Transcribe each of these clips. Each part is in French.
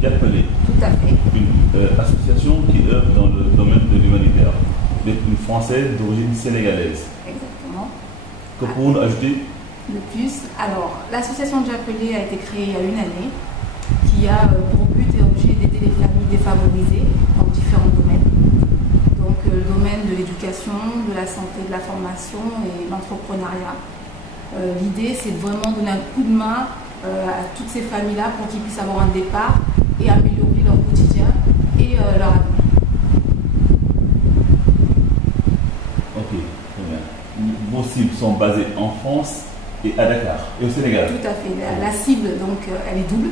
Diapelé. Tout à fait. Une association qui œuvre dans le domaine de l'humanitaire, une Française d'origine sénégalaise. Exactement. Que pouvons-nous ajouter de plus? Alors, l'association Diapelé a été créée il y a une année, qui a pour but et objet d'aider les familles défavorisées dans différents domaines. Donc, le domaine de l'éducation, de la santé, de la formation et l'entrepreneuriat. L'idée, c'est de vraiment donner un coup de main à toutes ces familles-là pour qu'ils puissent avoir un départ et améliorer leur quotidien et leur avenir. Ok, très bien. Vos cibles sont basées en France et à Dakar et au Sénégal. Tout à fait. La cible, donc, elle est double.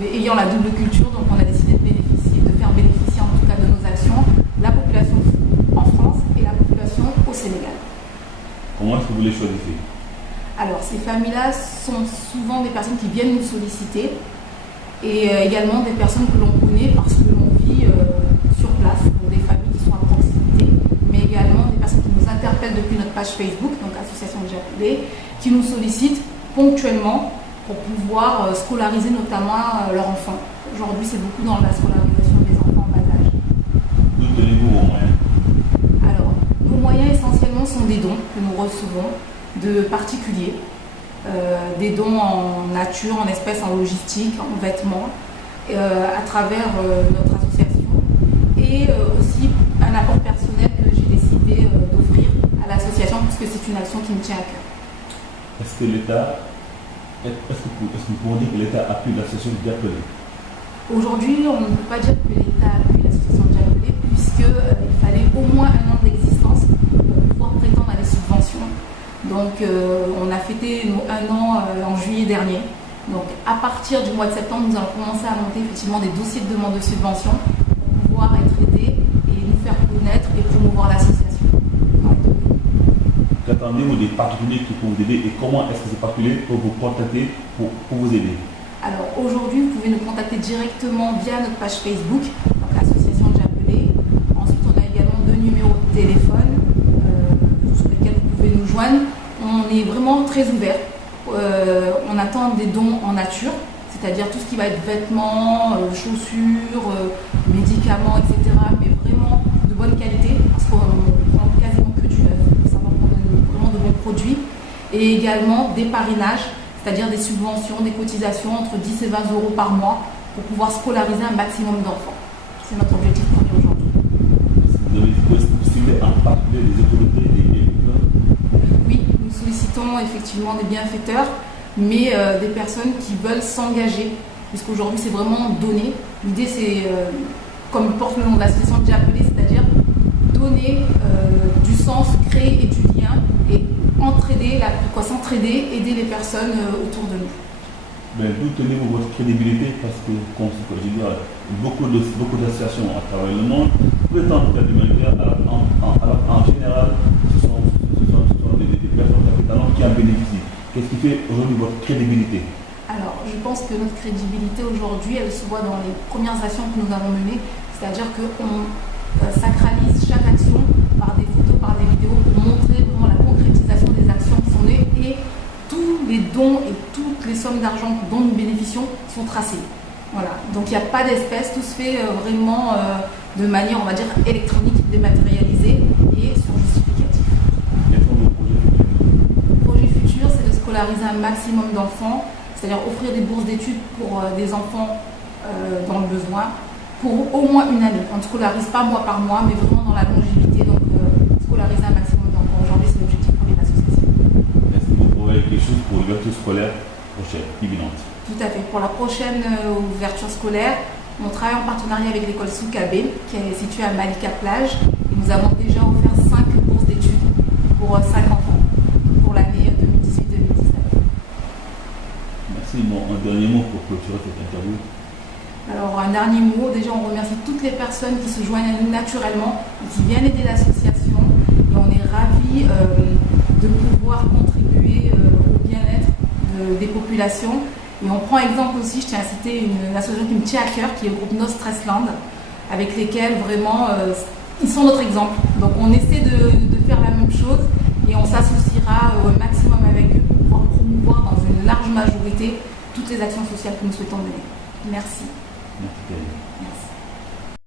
Mais ayant la double culture, donc on a décidé de faire bénéficier en tout cas de nos actions la population en France et la population au Sénégal. Comment est-ce que vous les choisissez? Alors, ces familles-là sont souvent des personnes qui viennent nous solliciter et également des personnes que l'on connaît parce que l'on vit sur place, donc des familles qui sont à proximité, mais également des personnes qui nous interpellent depuis notre page Facebook, donc Association Diapelé, qui nous sollicitent ponctuellement pour pouvoir scolariser notamment leurs enfants. Aujourd'hui, c'est beaucoup dans la scolarisation des enfants en bas âge. D'où tenez-vous vos moyens? Alors, nos moyens essentiellement sont des dons que nous recevons de particuliers, des dons en nature, en espèces, en logistique, en vêtements, à travers notre association, et aussi un apport personnel que j'ai décidé d'offrir à l'association puisque c'est une action qui me tient à cœur. Est-ce que nous pouvons dire que l'État appuie l'association Diapelé? Aujourd'hui, on ne peut pas dire que l'État appuie l'association Diapelé puisqu'il fallait au moins un an d'existence pour pouvoir prétendre à des subventions. Donc, on a fêté nos 1 an en juillet dernier. Donc, à partir du mois de septembre, nous allons commencer à monter effectivement des dossiers de demande de subvention pour pouvoir être aidés et nous faire connaître et promouvoir l'association. Qu'attendez-vous des particuliers qui peuvent vous aider et comment est-ce que ces particuliers peuvent vous contacter pour vous aider? Alors, aujourd'hui, vous pouvez nous contacter directement via notre page Facebook, donc Association Diapelé. Ensuite, on a également 2 numéros de téléphone sur lesquels vous pouvez nous joindre. On est vraiment très ouvert. On attend des dons en nature, c'est-à-dire tout ce qui va être vêtements, chaussures, médicaments, etc. Mais vraiment de bonne qualité, parce qu'on prend quasiment que du neuf. Il faut savoir qu'on donne vraiment de bons produits. Et également des parrainages, c'est-à-dire des subventions, des cotisations entre 10 et 20 euros par mois pour pouvoir scolariser un maximum d'enfants. C'est notre objectif premier aujourd'hui. Vous avez postulé en particulier des autorités, des bienfaiteurs? Oui, nous sollicitons effectivement des bienfaiteurs, mais des personnes qui veulent s'engager, puisqu'aujourd'hui c'est vraiment donner. L'idée c'est, comme porte le nom de l'association Diapelé, c'est-à-dire donner du sens, créer et du lien et s'entraider, aider les personnes autour de nous. Mais d'où tenez-vous votre crédibilité? Parce que, je veux dire, beaucoup d'associations à travers le monde prétendent faire de l'humanitaire, alors en général, ce sont des personnes capitalement qui en bénéficient. Qu'est-ce qui fait aujourd'hui votre crédibilité? Alors, je pense que notre crédibilité aujourd'hui, elle se voit dans les premières actions que nous avons menées, c'est-à-dire qu'on sacralise chaque action par des photos, par des vidéos, pour montrer vraiment la concrétisation des actions qui sont nées et tous les dons et toutes les sommes d'argent dont nous bénéficions sont tracées. Voilà. Donc il n'y a pas d'espèces, tout se fait vraiment de manière, on va dire, électronique, dématérialisée et sur justificatif. Quels sont vos projets futurs? Le projet futur, c'est de scolariser un maximum d'enfants, c'est-à-dire offrir des bourses d'études pour des enfants dans le besoin, pour au moins une année. On ne scolarise pas mois par mois, mais vraiment dans la longévité, donc scolariser un maximum d'enfants. Aujourd'hui, c'est l'objectif pour l'association. Est-ce que vous pourrez quelque chose pour l'ouverture scolaire prochaine, imminente? Tout à fait. Pour la prochaine ouverture scolaire, on travaille en partenariat avec l'école Soukabé, qui est située à Malika Plage. Et nous avons déjà offert 5 bourses d'études pour 5 enfants pour l'année 2018-2019. Merci. Bon, un dernier mot pour clôturer cette interview. Alors, un dernier mot. Déjà, on remercie toutes les personnes qui se joignent à nous naturellement et qui viennent aider l'association. Et on est ravis de pouvoir contribuer au bien-être des populations. Et on prend exemple aussi, je tiens à citer une association qui me tient à cœur, qui est le groupe No Stressland, avec lesquels vraiment, ils sont notre exemple. Donc on essaie de faire la même chose et on s'associera au maximum avec eux pour pouvoir promouvoir dans une large majorité toutes les actions sociales que nous souhaitons mener. Merci. Merci.